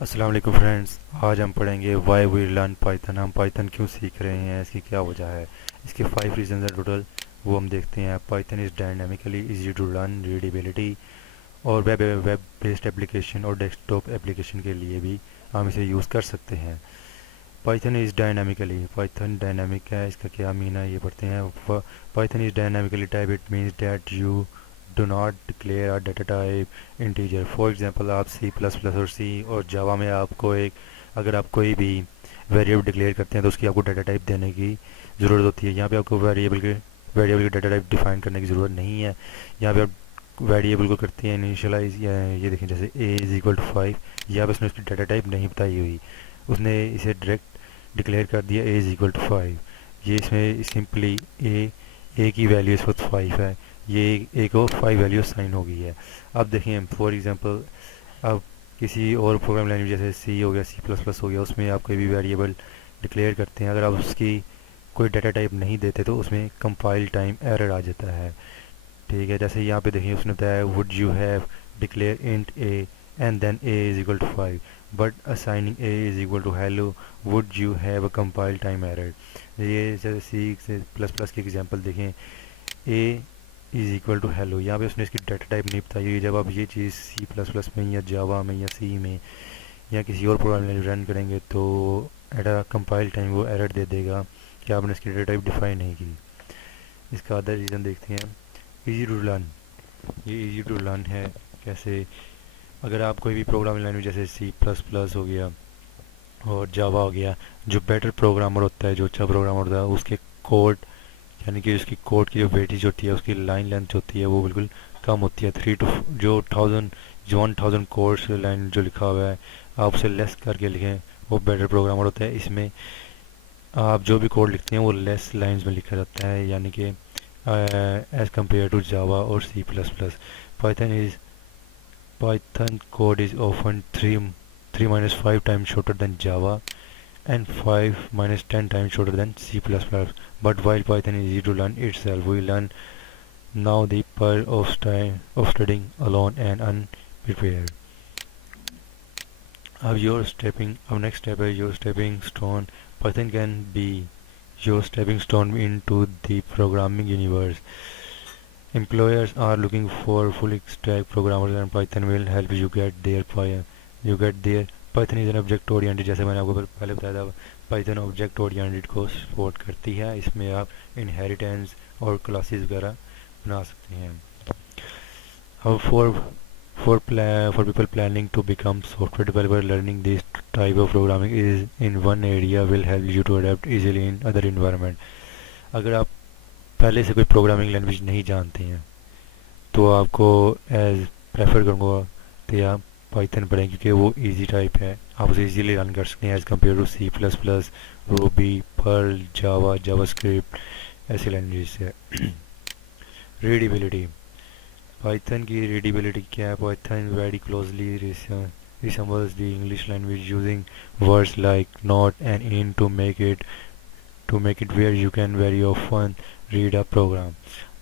अस्सलाम वालेकुम फ्रेंड्स। आज हम पढ़ेंगे वाई वी लर्न पाइथन। हम पाइथन क्यों सीख रहे हैं, इसकी क्या वजह है। इसके 5 रीजन है टोटल, वो हम देखते हैं। Python is dynamically easy to learn, readability और वेब बेस्ड एप्लीकेशन और डेस्कटॉप एप्लीकेशन के लिए भी हम इसे यूज़ कर सकते हैं। Python is dynamically, Python dynamic है, इसका क्या मीन है ये पढ़ते हैं। Python is dynamically type, it means that you do not declare a data type integer. For example आप सी प्लस प्लस और सी और जावा में आपको एक, अगर आप कोई भी वेरिएबल डिक्लेयर करते हैं तो उसकी आपको डाटा टाइप देने की ज़रूरत होती है। यहाँ पे आपको वेरिएबल की डाटा टाइप डिफाइन करने की ज़रूरत नहीं है। यहाँ पे आप वेरिएबल को करते हैं इनिशियलाइज, ये देखें जैसे ए इज़ इक्वल टू 5, यहाँ पे उसने उसकी डाटा टाइप नहीं बताई हुई, उसने इसे डायरेक्ट डिक्लेयर कर दिया ए इज़ इक्वल टू 5। ये इसमें सिंपली ए की वैल्यू इस वक्त 5 है, ये ए को 5 वैल्यू साइन हो गई है। अब देखें फॉर एग्जांपल, अब किसी और प्रोग्राम लैंग्वेज जैसे सी हो गया, सी प्लस प्लस हो गया, उसमें आप कोई भी वेरिएबल डिक्लेयर करते हैं, अगर आप उसकी कोई डाटा टाइप नहीं देते तो उसमें कंपाइल टाइम एरर आ जाता है। ठीक है, जैसे यहाँ पे देखिए उसने बताया would you have declare int A and then A is equal to 5 but assigning A is equal to hello would you have a compile time error. ये जैसे सी से प्लस प्लस की एग्जांपल देखें, A is equal to hello, यहाँ पे उसने इसकी data type नहीं बताई हुई। जब आप ये चीज़ सी प्लस प्लस में या जावा में या सी में या किसी और प्रोग्राम में रन करेंगे तो एट कंपाइल टाइम वो एरर दे देगा कि आपने इसकी डाटा टाइप डिफाइन नहीं की। इसका अदर रीज़न देखते हैं, इजी टू लर्न। ये इजी टू लर्न है कैसे, अगर आप कोई भी प्रोग्रामिंग लैंग्वेज जैसे सी प्लस प्लस हो गया और जावा हो गया, जो बेटर प्रोग्रामर होता है, जो अच्छा प्रोग्रामर होता है, उसके कोड यानी कि उसकी कोड की जो वेटेज होती है, उसकी लाइन लेंथ होती है वो बिल्कुल कम होती है। 3 to जो 1000 कोड्स लाइन जो लिखा हुआ है आप उसे लेस करके लिखें, वो बेटर प्रोग्रामर होता है। इसमें आप जो भी कोड लिखते हैं वो लेस लाइन्स में लिखा जाता है, यानी कि एज कम्पेयर टू जावा और C plus plus. Python Python code is often 3 minus 5 times shorter than Java and 5 minus 10 times shorter than C++. But while Python is easy to learn itself, we learn now the power of studying alone and unprepared. Our next step is your stepping stone. Python can be your stepping stone into the programming universe. Employers are looking for full stack programmers and Python will help you get there. Python is an object oriented, जैसे मैंने आपको पहले बताया था, Python object oriented को support करती है। इसमें आप इनहेरिटेंस और क्लासेस वगैरह बना सकते हैं। अब for people planning to become software developer, learning this type of programming is in one area will help you to adapt easily in other environment. अगर आप पहले से कोई प्रोग्रामिंग लैंग्वेज नहीं जानते हैं तो आपको एज प्रेफर करूँगा कि आप पाइथन पढ़ें, क्योंकि वो इजी टाइप है, आप उसे इजीली रन कर सकते हैं as compare to C plus plus, Ruby, Perl, Java, JavaScript ऐसी लैंग्वेज से। रीडेबिलिटी, पाइथन की रीडेबिलिटी क्या है। Python very closely resembles the English language, using words like not and in to make it where you can very often read a program.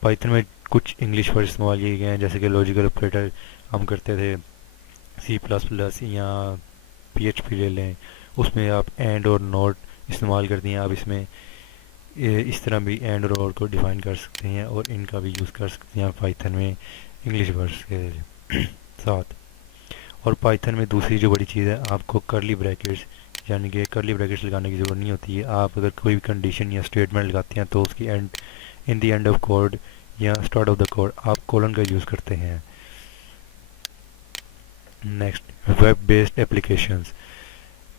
Python में कुछ English word इस्तेमाल किए गए हैं, जैसे कि लॉजिकल ऑपरेटर हम करते थे सी प्लस प्लस या PHP ले लें, उसमें आप एंड और नॉट इस्तेमाल करती हैं। आप इसमें इस तरह भी एंड और नॉट को डिफाइन कर सकते हैं और इनका भी यूज़ कर सकते हैं पाइथन में इंग्लिश वर्ड्स के साथ। और पाइथन में दूसरी जो बड़ी चीज़ है, आपको करली ब्रैकेट्स यानी कि करली ब्रैकेट्स लगाने की ज़रूरत नहीं होती है। आप अगर कोई भी कंडीशन या स्टेटमेंट लगाते हैं तो उसकी in the end of code या स्टार्ट ऑफ द कोड आप कोलन का यूज़ करते हैं। Next, web based applications.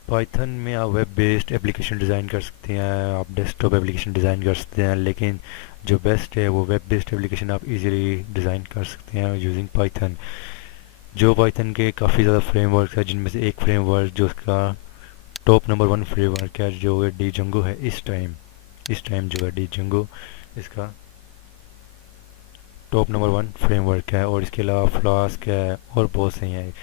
Python में आप वेब बेस्ड एप्लीकेशन डिज़ाइन कर सकते हैं, आप डेस्कटॉप एप्लीकेशन डिज़ाइन कर सकते हैं, लेकिन जो बेस्ट है वो वेब बेस्ड एप्लीकेशन आप इजीली डिज़ाइन कर सकते हैं यूजिंग पाइथन। जो पाइथन के काफ़ी ज़्यादा फ्रेमवर्क है, जिनमें से एक फ्रेमवर्क जो उसका टॉप नंबर 1 फ्रेमवर्क है जो है डी जंगो है। इस टाइम जो है डी जंगो इसका टॉप नंबर 1 फ्रेमवर्क है, और इसके अलावा फ्लास्क है और बहुत से हैं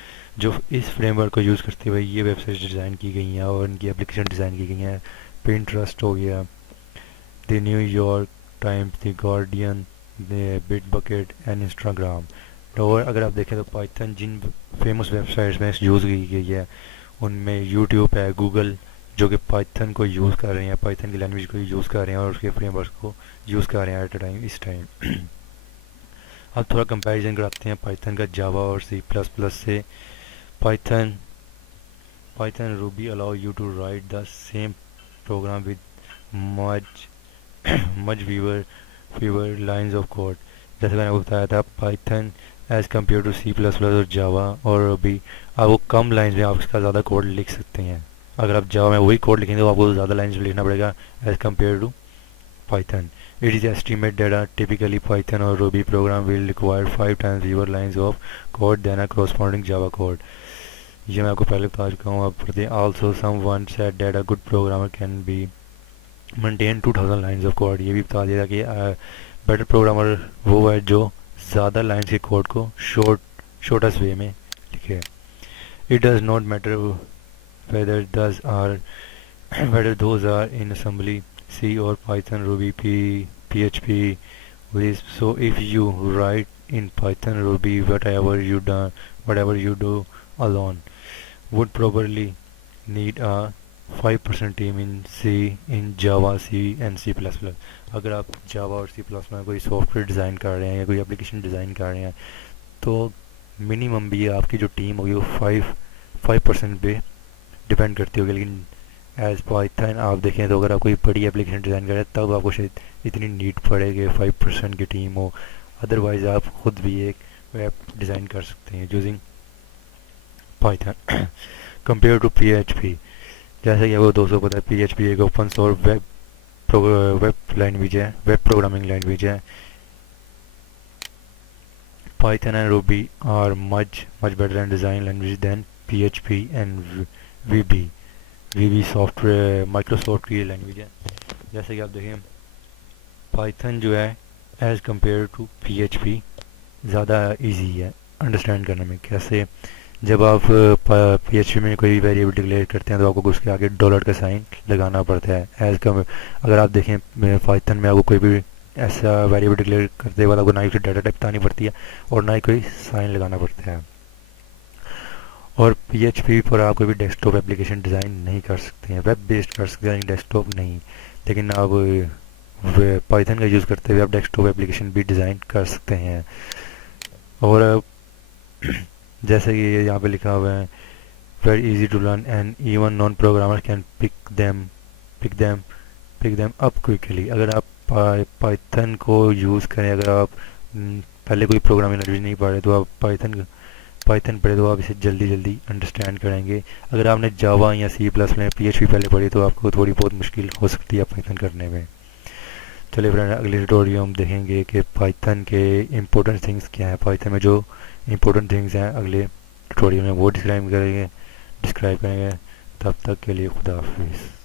जो इस फ्रेमवर्क को यूज़ करते हुए ये वेबसाइट डिज़ाइन की गई हैं और इनकी एप्लीकेशन डिज़ाइन की गई हैं। पिंटरेस्ट हो गया, the New York times, the guardian, the Bitbucket and Instagram. और अगर आप देखें तो पाइथन जिन फेमस वेबसाइट्स में यूज़ की गई है उनमें यूट्यूब है, गूगल, जो कि पाइथन को यूज़ कर रहे हैं, पाइथन की लैंग्वेज को यूज़ कर रहे हैं और उसके फ्रेमवर्क को यूज़ कर रहे हैं एट टाइम इस टाइम। अब थोड़ा कंपैरिजन कराते हैं पाइथन का जावा और सी प्लस प्लस से। Python Python Ruby allow you to write the same program with much much fewer lines of code। जैसे मैंने आपको बताया था, Python as compare to C plus plus और जावा और रूबी, आपको कम लाइन्स में आप इसका ज़्यादा कोड लिख सकते हैं। अगर आप जावा में वही कोड लिखेंगे तो आपको ज़्यादा लाइन्स में लिखना पड़ेगा as compare to Python. It is estimate that a typically Python or Ruby program will require 5 times fewer lines of code than a corresponding Java code। ये मैं आपको पहले बता चुका हूँ। आप पढ़ते हैं also someone said that a good programmer can be maintain 2000 lines of code। ये भी बता दिया कि बेटर प्रोग्रामर वो है जो ज़्यादा लाइन्स के कोड को शॉर्टेस्ट वे में लिखे। It does not matter whether those are in assembly C or Python, Ruby, PHP, so if you write in Python, Ruby, whatever you do alone, would probably need a 5% team in Java, C and C++। अगर आप Java और C++ में कोई software design कर रहे हैं या कोई एप्लीकेशन डिज़ाइन कर रहे हैं तो मिनिमम भी आपकी जो टीम होगी वो 5% पे डिपेंड करती होगी। लेकिन एज पाइथन आप देखें तो अगर आप कोई बड़ी एप्लीकेशन डिज़ाइन करें तब आपको शायद इतनी नीड पड़ेगी 5% की टीम हो। अदरवाइज़ आप खुद भी एक वेब डिज़ाइन कर सकते हैं using Python compare to PHP। जैसा कि आपको दोस्तों पता है, PHP एक ओपन सोर्स वेब लैंग्वेज है, वेब प्रोग्रामिंग लैंग्वेज है। Python and Ruby are much better and design language than PHP and VB software Microsoft की लैंग्वेज है। जैसे कि आप देखें, पाइथन जो है एज़ कम्पेयर टू PHP ज़्यादा इजी है अंडरस्टैंड करने में। कैसे, जब आप PHP में कोई वेरिएबल डिक्लेयर करते हैं तो आपको उसके आगे डॉलर का साइन लगाना पड़ता है। अगर आप देखें पाइथन में आपको कोई भी ऐसा वेरिएबल डिक्लेयर करते बाद आपको ना ही उसकी डाटा टाइप बतानी पड़ती है और ना ही कोई साइन लगाना पड़ता है। और PHP पर आप कोई भी डेस्कटॉप एप्लीकेशन डिज़ाइन नहीं कर सकते हैं, वेब बेस्ड कर सकते हैं डेस्कटॉप नहीं। लेकिन आप पाइथन का यूज़ करते हुए आप डेस्कटॉप एप्लीकेशन भी डिज़ाइन कर सकते हैं। और जैसे कि यहाँ पे लिखा हुआ है, very easy to learn and even non programmer can pick them up quickly. अगर आप पाइथन को यूज़ करें, अगर आप पहले कोई प्रोग्रामिंग लैंग्वेज नहीं पढ़े तो आप पाइथन पढ़े तो आप इसे जल्दी अंडरस्टैंड करेंगे। अगर आपने जावा या C++ में PHP पहले पढ़ी तो आपको थोड़ी बहुत मुश्किल हो सकती है पाइथन करने में। चलिए फ्रेंड, अगले ट्यूटोरियल में हम देखेंगे कि पाइथन के इम्पोर्टेंट थिंग्स क्या है। पाइथन में जो इम्पोर्टेंट थिंग्स हैं अगले ट्यूटोरियल में वो डिस्क्राइब करेंगे। तब तक के लिए खुदा हाफिज़।